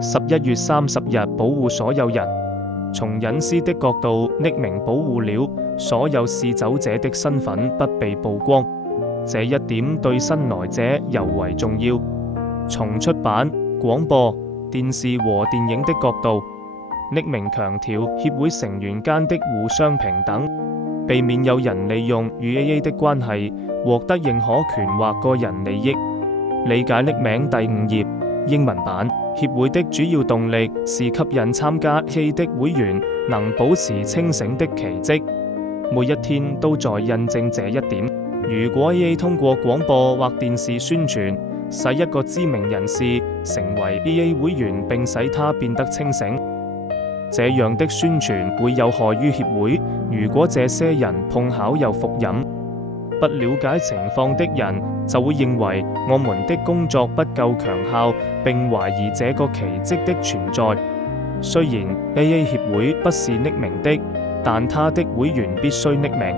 11月30日保護所有人。從隱私的角度，匿名保護了所有試走者的身份不被曝光，這一點對新來者尤為重要。從出版、廣播、電視和電影的角度，匿名強調協會成員間的互相平等，避免有人利用與 AA 的關係獲得認可權或個人利益。理解匿名第5頁英文版。協會的主要動力是吸引參加 AA 的會員能保持清醒的奇蹟，每一天都在印證這一點。如果 AA 通過廣播或電視宣傳，使一個知名人士成為 AA 會員並使他變得清醒，這樣的宣傳會有害於協會。如果這些人碰巧又服飲，不了解情況的人就會認為我們的工作不夠強效，並懷疑這個奇蹟的存在。雖然 AA 協會不是匿名的，但他的會員必須匿名。